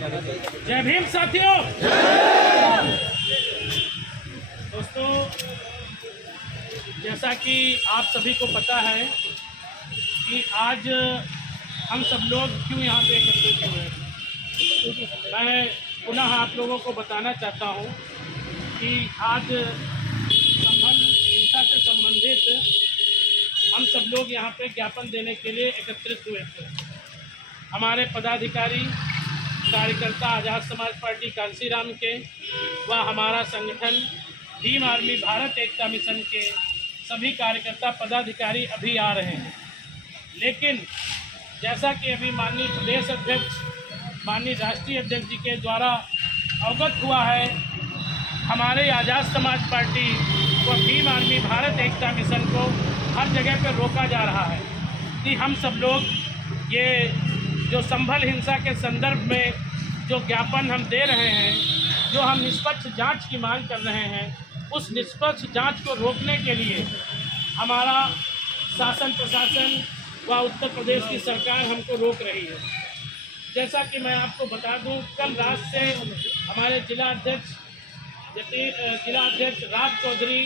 जय भीम साथियों। दोस्तों, जैसा कि आप सभी को पता है कि आज हम सब लोग क्यों यहाँ पे एकत्रित हुए हैं, मैं पुनः आप लोगों को बताना चाहता हूँ कि आज संभल हिंसा से संबंधित हम सब लोग यहाँ पे ज्ञापन देने के लिए एकत्रित हुए थे। हमारे पदाधिकारी कार्यकर्ता आज़ाद समाज पार्टी कांसीराम के व हमारा संगठन भीम आर्मी भारत एकता मिशन के सभी कार्यकर्ता पदाधिकारी अभी आ रहे हैं। लेकिन जैसा कि अभी माननीय प्रदेश अध्यक्ष, माननीय राष्ट्रीय अध्यक्ष जी के द्वारा अवगत हुआ है, हमारे आज़ाद समाज पार्टी व भीम आर्मी भारत एकता मिशन को हर जगह पर रोका जा रहा है कि हम सब लोग ये जो संभल हिंसा के संदर्भ में जो ज्ञापन हम दे रहे हैं, जो हम निष्पक्ष जांच की मांग कर रहे हैं, उस निष्पक्ष जांच को रोकने के लिए हमारा शासन प्रशासन व उत्तर प्रदेश की सरकार हमको रोक रही है। जैसा कि मैं आपको बता दूं, कल रात से हमारे जिला अध्यक्ष राज चौधरी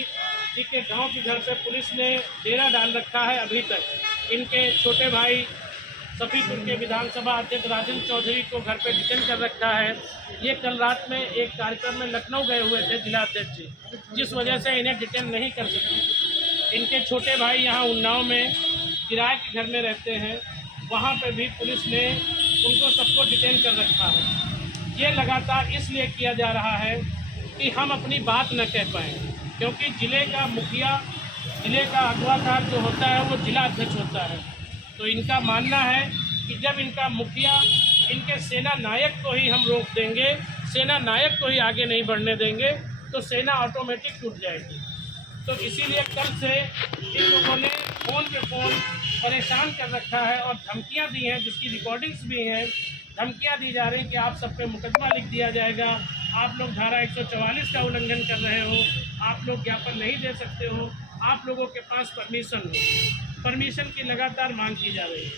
जी के गांव के घर पे पुलिस ने डेरा डाल रखा है। अभी तक इनके छोटे भाई सफीपुर के विधानसभा अध्यक्ष राजेंद्र चौधरी को घर पे डिटेन कर रखा है। ये कल रात में एक कार्यक्रम में लखनऊ गए हुए थे जिला अध्यक्ष जी, जिस वजह से इन्हें डिटेन नहीं कर सके। इनके छोटे भाई यहाँ उन्नाव में किराए के घर में रहते हैं, वहाँ पे भी पुलिस ने उनको सबको डिटेन कर रखा है। ये लगातार इसलिए किया जा रहा है कि हम अपनी बात न कह पाएँ, क्योंकि ज़िले का मुखिया, ज़िले का अगवाकार जो होता है वो जिला अध्यक्ष होता है। तो इनका मानना है कि जब इनका मुखिया इनके सेना नायक को ही हम रोक देंगे, सेना नायक को ही आगे नहीं बढ़ने देंगे, तो सेना ऑटोमेटिक टूट जाएगी। तो इसीलिए कल से इन लोगों ने फ़ोन पे फ़ोन परेशान कर रखा है और धमकियां दी हैं, जिसकी रिकॉर्डिंग्स भी हैं। धमकियां दी जा रही हैं कि आप सब पे मुकदमा लिख दिया जाएगा, आप लोग धारा 144 का उल्लंघन कर रहे हो, आप लोग ज्ञापन नहीं दे सकते हो, आप लोगों के पास परमिशन की लगातार मांग की जा रही है।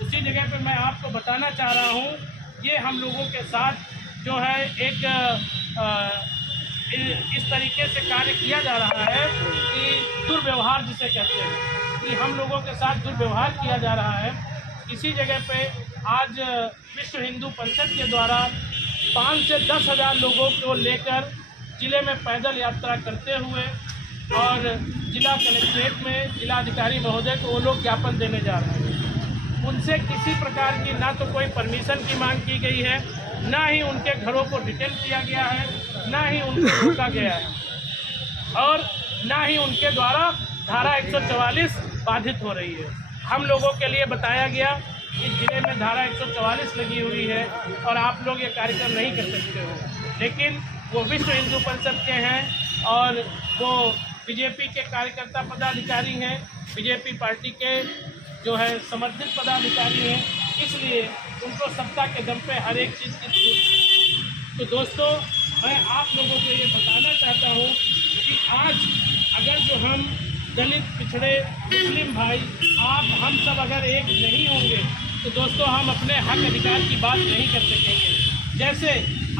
उसी जगह पे मैं आपको बताना चाह रहा हूँ, ये हम लोगों के साथ जो है एक इस तरीके से कार्य किया जा रहा है कि दुर्व्यवहार जिसे कहते हैं, कि हम लोगों के साथ दुर्व्यवहार किया जा रहा है। इसी जगह पे आज विश्व हिंदू परिषद के द्वारा 5 से 10 हज़ार लोगों को लेकर ज़िले में पैदल यात्रा करते हुए और जिला कलेक्ट्रेट में जिलाधिकारी महोदय को वो लोग ज्ञापन देने जा रहे हैं। उनसे किसी प्रकार की ना तो कोई परमिशन की मांग की गई है, ना ही उनके घरों को डिटेन किया गया है, ना ही उनको रोका गया है और ना ही उनके द्वारा धारा 144 बाधित हो रही है। हम लोगों के लिए बताया गया कि जिले में धारा 144 लगी हुई है और आप लोग ये कार्यक्रम नहीं कर सकते हो, लेकिन वो विश्व हिंदू परिषद के हैं और वो बीजेपी के कार्यकर्ता पदाधिकारी हैं, बीजेपी पार्टी के जो है समर्थित पदाधिकारी हैं, इसलिए उनको सत्ता के दम पे हर एक चीज़ की छूट। तो दोस्तों, मैं आप लोगों को ये बताना चाहता हूँ कि आज अगर जो हम दलित, पिछड़े, मुस्लिम भाई, आप हम सब अगर एक नहीं होंगे तो दोस्तों हम अपने हक अधिकार की बात नहीं कर सकेंगे। जैसे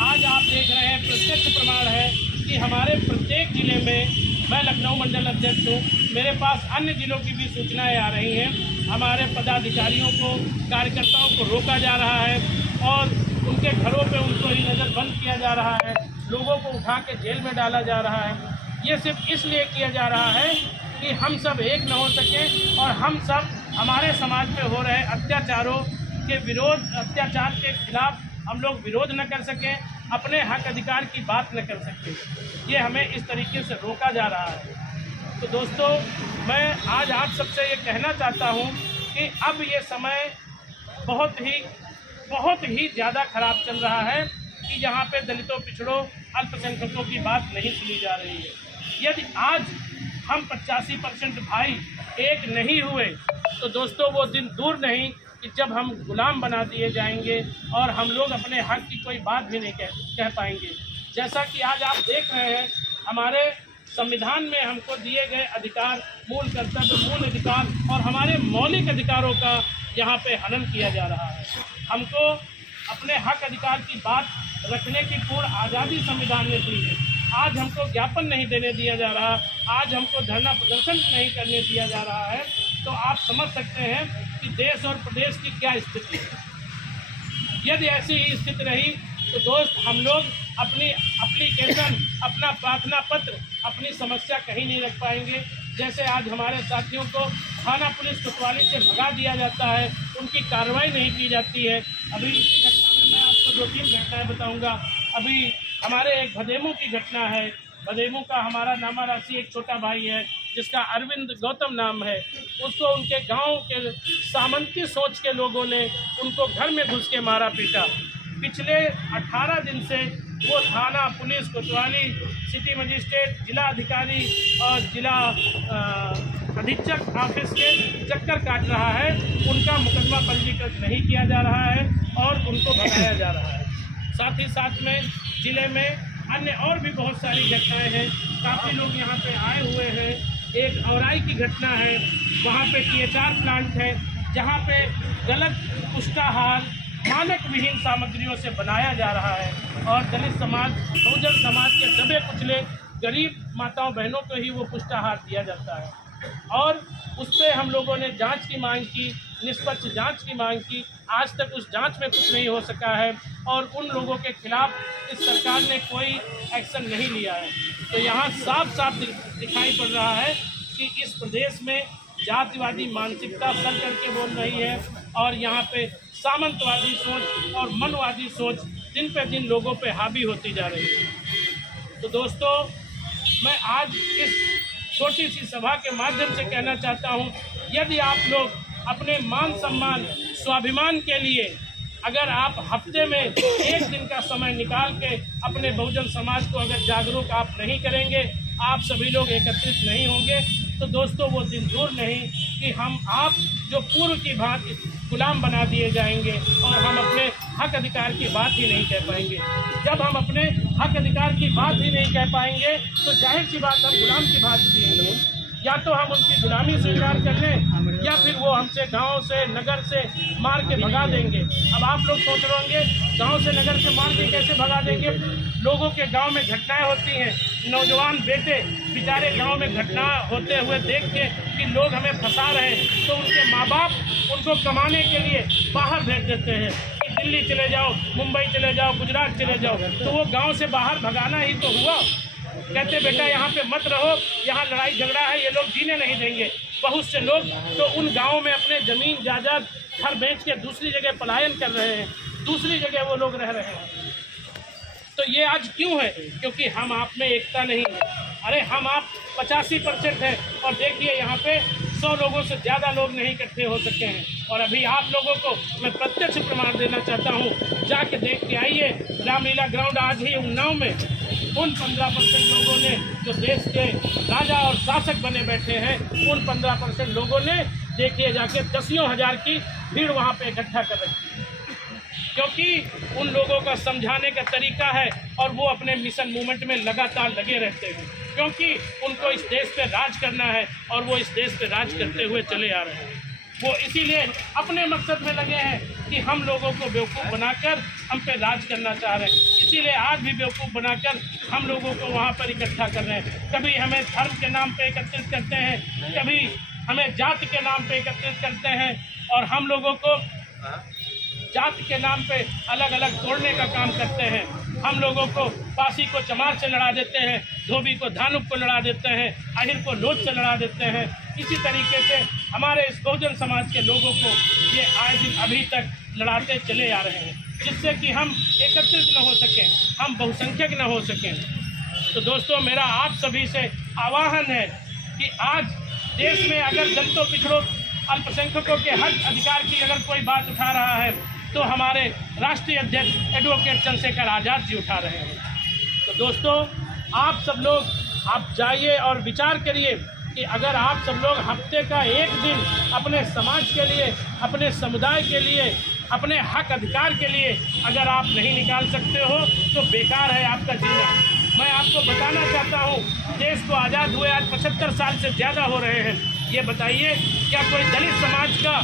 आज आप देख रहे हैं, प्रत्यक्ष प्रमाण है कि हमारे प्रत्येक ज़िले में, मैं लखनऊ मंडल अध्यक्ष हूँ, मेरे पास अन्य ज़िलों की भी सूचनाएं आ रही हैं। हमारे पदाधिकारियों को, कार्यकर्ताओं को रोका जा रहा है और उनके घरों पे उनको ही नज़रबंद किया जा रहा है, लोगों को उठा के जेल में डाला जा रहा है। ये सिर्फ इसलिए किया जा रहा है कि हम सब एक न हो सकें और हम सब हमारे समाज पे हो रहे अत्याचारों के विरोध, अत्याचार के खिलाफ हम लोग विरोध न कर सकें, अपने हक अधिकार की बात न कर सकें। ये हमें इस तरीके से रोका जा रहा है। तो दोस्तों, मैं आज आप सबसे ये कहना चाहता हूँ कि अब ये समय बहुत ही ज़्यादा ख़राब चल रहा है कि जहाँ पे दलितों, पिछड़ों, अल्पसंख्यकों की बात नहीं सुनी जा रही है। यदि आज हम 85% भाई एक नहीं हुए तो दोस्तों वो दिन दूर नहीं कि जब हम गुलाम बना दिए जाएंगे और हम लोग अपने हक की कोई बात भी नहीं कह पाएंगे। जैसा कि आज आप देख रहे हैं, हमारे संविधान में हमको दिए गए अधिकार, मूल कर्तव्य, मूल अधिकार और हमारे मौलिक अधिकारों का यहाँ पे हनन किया जा रहा है। हमको अपने हक अधिकार की बात रखने की पूर्ण आज़ादी संविधान ने दी है। आज हमको ज्ञापन नहीं देने दिया जा रहा, आज हमको धरना प्रदर्शन नहीं करने दिया जा रहा है, तो आप समझ सकते हैं कि देश और प्रदेश की क्या स्थिति है। यदि ऐसी ही स्थिति रही तो दोस्त हम लोग अपनी एप्लीकेशन, अपना प्रार्थना पत्र, अपनी समस्या कहीं नहीं रख पाएंगे। जैसे आज हमारे साथियों को थाना पुलिस कोतवाली से भगा दिया जाता है, उनकी कार्रवाई नहीं की जाती है। अभी इसी घटना में मैं आपको 2-3 घटनाएं बताऊंगा। अभी हमारे एक भदेमू की घटना है। भदेमू का हमारा नामा राशि एक छोटा भाई है जिसका अरविंद गौतम नाम है। उसको उनके गांव के सामंती सोच के लोगों ने उनको घर में घुस के मारा पीटा। पिछले 18 दिन से वो थाना पुलिस कोतवाली, सिटी मजिस्ट्रेट, जिला अधिकारी और जिला अधीक्षक ऑफिस के चक्कर काट रहा है। उनका मुकदमा पंजीकृत नहीं किया जा रहा है और उनको भगाया जा रहा है। साथ ही साथ में ज़िले में अन्य और भी बहुत सारी घटनाएं हैं। काफ़ी लोग यहाँ पे आए हुए हैं। एक औराई की घटना है, वहाँ पे THR प्लांट है जहाँ पे गलत पुष्टाहार मानक विहीन सामग्रियों से बनाया जा रहा है और दलित समाज, बहुजन समाज के दबे कुचले गरीब माताओं बहनों को ही वो पुष्टाहार दिया जाता है। और उस पर हम लोगों ने जांच की मांग की, निष्पक्ष जांच की मांग की। आज तक उस जांच में कुछ नहीं हो सका है और उन लोगों के खिलाफ इस सरकार ने कोई एक्शन नहीं लिया है। तो यहाँ साफ साफ दिखाई पड़ रहा है कि इस प्रदेश में जातिवादी मानसिकता सर करके बोल रही है और यहाँ पे सामंतवादी सोच और मनवादी सोच दिन पे दिन लोगों पे हावी होती जा रही है। तो दोस्तों, मैं आज इस छोटी सी सभा के माध्यम से कहना चाहता हूँ, यदि आप लोग अपने मान सम्मान, स्वाभिमान के लिए अगर आप हफ्ते में 1 दिन का समय निकाल के अपने बहुजन समाज को अगर जागरूक आप नहीं करेंगे, आप सभी लोग एकत्रित नहीं होंगे, तो दोस्तों वो दिन दूर नहीं कि आप जो पूर्व की भांति गुलाम बना दिए जाएंगे और हम अपने हक अधिकार की बात ही नहीं कह पाएंगे। जब हम अपने हक अधिकार की बात ही नहीं कह पाएंगे तो जाहिर सी बात हम गुलाम की बात दिए। या तो हम उनकी गुलामी स्वीकार कर लें या फिर वो हमसे गांव से, नगर से मार के भगा देंगे। अब आप लोग सोच रहे होंगे गांव से, नगर से मार के कैसे भगा देंगे। लोगों के गांव में घटनाएं होती हैं, नौजवान बेटे बेचारे गांव में घटना होते हुए देख के कि लोग हमें फंसा रहे हैं, तो उनके माँ बाप उनको कमाने के लिए बाहर भेज देते हैं कि दिल्ली चले जाओ, मुंबई चले जाओ, गुजरात चले जाओ। तो वो गाँव से बाहर भगाना ही तो हुआ। कहते बेटा यहाँ पे मत रहो, यहाँ लड़ाई झगड़ा है, ये लोग जीने नहीं देंगे। बहुत से लोग तो उन गाँव में अपने ज़मीन जायदाद घर बेच के दूसरी जगह पलायन कर रहे हैं, दूसरी जगह वो लोग रह रहे हैं। तो ये आज क्यों है? क्योंकि हम आप में एकता नहीं है। अरे हम आप 85% है और देखिए यहाँ पे 100 लोगों से ज़्यादा लोग नहीं इकट्ठे हो सके हैं। और अभी आप लोगों को मैं प्रत्यक्ष प्रमाण देना चाहता हूँ, जाके देख के आइए रामलीला ग्राउंड आज ही उन्नाव में उन 15% लोगों ने जो देश के राजा और शासक बने बैठे हैं, उन 15% लोगों ने देखिए जाके 10,000 की भीड़ वहाँ पे इकट्ठा कर रखी है। क्योंकि उन लोगों का समझाने का तरीका है और वो अपने मिशन मूवमेंट में लगातार लगे रहते हैं, क्योंकि उनको इस देश पे राज करना है और वो इस देश पे राज करते हुए चले आ रहे हैं। वो इसीलिए अपने मकसद में लगे हैं कि हम लोगों को बेवकूफ़ बनाकर हम पे राज करना चाह रहे हैं। इसीलिए आज भी बेवकूफ़ बनाकर हम लोगों को वहाँ पर इकट्ठा कर रहे हैं। कभी हमें धर्म के नाम पे एकत्रित करते हैं, कभी हमें जाति के नाम पे एकत्रित करते हैं और हम लोगों को जाति के नाम पे अलग अलग तोड़ने का काम करते हैं। हम लोगों को पासी को चमार से लड़ा देते हैं, धोबी को धानुक को लड़ा देते हैं, आहिर को लोच से लड़ा देते हैं। इसी तरीके से हमारे इस बहुजन समाज के लोगों को ये आए दिन अभी तक लड़ाते चले आ रहे हैं, जिससे कि हम एकत्रित न हो सकें, हम बहुसंख्यक न हो सकें। तो दोस्तों, मेरा आप सभी से आह्वान है कि आज देश में अगर दलितों, पिछड़ों, अल्पसंख्यकों के हक अधिकार की अगर कोई बात उठा रहा है तो हमारे राष्ट्रीय अध्यक्ष एडवोकेट चंद्रशेखर आज़ाद जी उठा रहे हैं। तो दोस्तों, आप सब लोग आप जाइए और विचार करिए कि अगर आप सब लोग हफ्ते का 1 दिन अपने समाज के लिए, अपने समुदाय के लिए, अपने हक अधिकार के लिए अगर आप नहीं निकाल सकते हो तो बेकार है आपका जीना। मैं आपको बताना चाहता हूँ, देश को आज़ाद हुए आज 75 साल से ज़्यादा हो रहे हैं। ये बताइए, क्या कोई दलित समाज का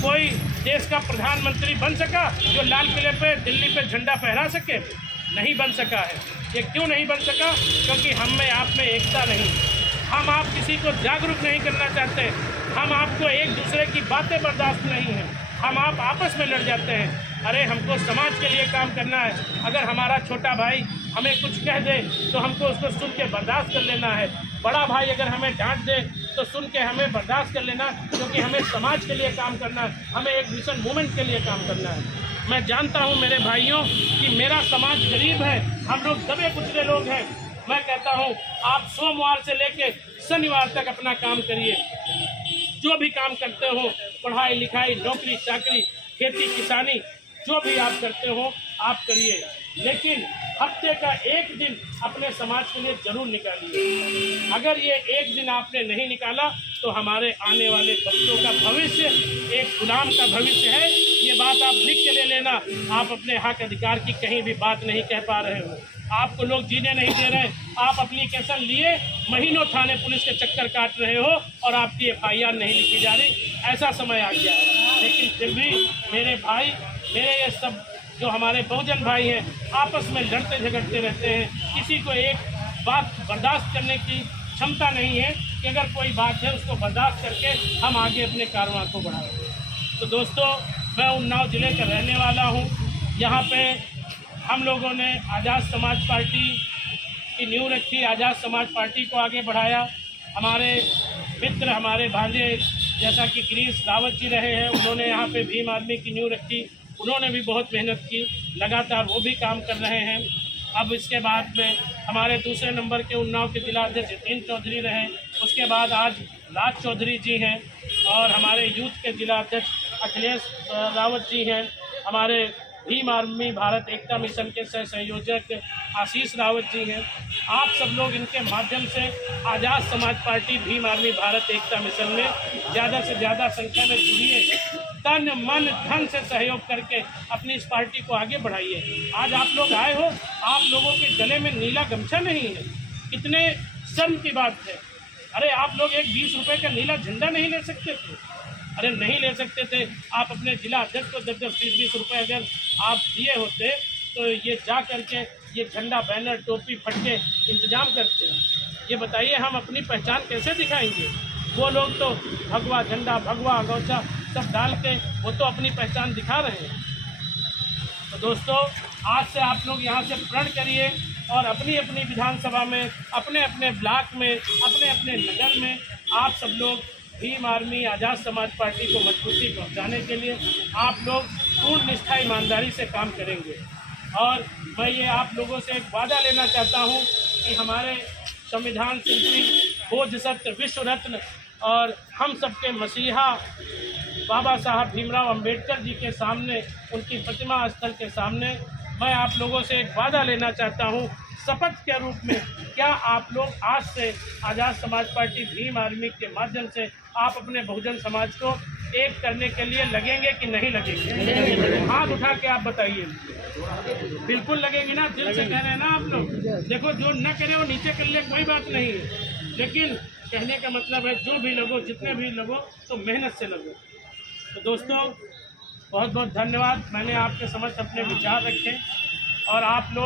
कोई देश का प्रधानमंत्री बन सका जो लाल किले पे दिल्ली पे झंडा फहरा सके? नहीं बन सका है। ये क्यों नहीं बन सका? क्योंकि हम में आप में एकता नहीं। हम आप किसी को जागरूक नहीं करना चाहते। हम आपको एक दूसरे की बातें बर्दाश्त नहीं हैं। हम आप आपस में लड़ जाते हैं। अरे हमको समाज के लिए काम करना है। अगर हमारा छोटा भाई हमें कुछ कह दे तो हमको उसको सुन के बर्दाश्त कर लेना है। बड़ा भाई अगर हमें डांट दे तो सुन के हमें बर्दाश्त कर लेना, क्योंकि हमें समाज के लिए काम करना है। हमें एक मिशन मूवमेंट के लिए काम करना है। मैं जानता हूँ मेरे भाइयों कि मेरा समाज गरीब है, हम लोग दबे कुचले लोग हैं। मैं कहता हूँ आप सोमवार से लेके शनिवार तक अपना काम करिए। जो भी काम करते हो, पढ़ाई लिखाई, नौकरी चाकरी, खेती किसानी, जो भी आप करते हो आप करिए, लेकिन हफ्ते का एक दिन अपने समाज के लिए जरूर निकालिए। अगर ये एक दिन आपने नहीं निकाला तो हमारे आने वाले बच्चों का भविष्य एक गुलाम का भविष्य है। ये बात आप लिख के ले लेना। आप अपने हक अधिकार की कहीं भी बात नहीं कह पा रहे हो। आपको लोग जीने नहीं दे रहे। आप एप्लीकेशन लिए महीनों थाने पुलिस के चक्कर काट रहे हो और आपकी FIR नहीं लिखी जा रही। ऐसा समय आ गया है। लेकिन फिर भी मेरे भाई, मेरे ये सब जो हमारे बहुजन भाई हैं आपस में लड़ते झगड़ते रहते हैं। किसी को एक बात बर्दाश्त करने की क्षमता नहीं है कि अगर कोई बात है उसको बर्दाश्त करके हम आगे अपने कारवां को बढ़ाएं। तो दोस्तों, मैं उन्नाव ज़िले का रहने वाला हूँ। यहाँ पे हम लोगों ने आज़ाद समाज पार्टी की नींव रखी, आज़ाद समाज पार्टी को आगे बढ़ाया। हमारे मित्र, हमारे भांजे जैसा कि गिरीश रावत जी रहे हैं, उन्होंने यहाँ पे भीम आर्मी की नींव रखी। उन्होंने भी बहुत मेहनत की, लगातार वो भी काम कर रहे हैं। अब इसके बाद में हमारे दूसरे नंबर के उन्नाव के जिला अध्यक्ष जतिन चौधरी रहे। उसके बाद आज राज चौधरी जी हैं और हमारे यूथ के जिला अध्यक्ष अखिलेश रावत जी हैं। हमारे भीम आर्मी भारत एकता मिशन के सह संयोजक आशीष रावत जी हैं। आप सब लोग इनके माध्यम से आज़ाद समाज पार्टी भीम आर्मी भारत एकता मिशन में ज़्यादा से ज़्यादा संख्या में जुड़िए। तन मन धन से सहयोग करके अपनी इस पार्टी को आगे बढ़ाइए। आज आप लोग आए हो, आप लोगों के गले में नीला गमछा नहीं है, कितने शर्म की बात है। अरे आप लोग एक 20 रुपये का नीला झंडा नहीं ले सकते थे? अरे नहीं ले सकते थे? आप अपने जिला अध्यक्ष को 10-10, 20-20 रुपये अगर आप दिए होते तो ये जा करके ये झंडा, बैनर, टोपी, फटके इंतजाम करते हैं। ये बताइए हम अपनी पहचान कैसे दिखाएंगे? वो लोग तो भगवा झंडा, भगवा गौचा सब डाल के वो तो अपनी पहचान दिखा रहे हैं। तो दोस्तों, आज से आप लोग यहाँ से प्रण करिए और अपनी अपनी विधानसभा में, अपने अपने ब्लॉक में, अपने अपने नगर में आप सब लोग भीम आर्मी आज़ाद समाज पार्टी को मजबूती पहुँचाने के लिए आप लोग पूर्ण निष्ठा ईमानदारी से काम करेंगे। और मैं ये आप लोगों से एक वादा लेना चाहता हूँ कि हमारे संविधान शिल्पी, बोध सत्य, विश्व रत्न और हम सबके मसीहा बाबा साहब भीमराव अंबेडकर जी के सामने, उनकी प्रतिमा स्थल के सामने मैं आप लोगों से एक वादा लेना चाहता हूँ शपथ के रूप में। क्या आप लोग आज से आज़ाद समाज पार्टी भीम आर्मी के माध्यम से आप अपने बहुजन समाज को एक करने के लिए लगेंगे कि नहीं लगेंगे? हाथ उठा के आप बताइए। बिल्कुल लगेंगे ना? दिल से कह रहे हैं ना आप लोग? देखो, जो न करे वो नीचे कर ले, कोई बात नहीं है, लेकिन कहने का मतलब है जो भी लगो, जितने भी लगो, तो मेहनत से लगो। तो दोस्तों, बहुत बहुत धन्यवाद। मैंने आपके समक्ष अपने विचार रखे और आप लोग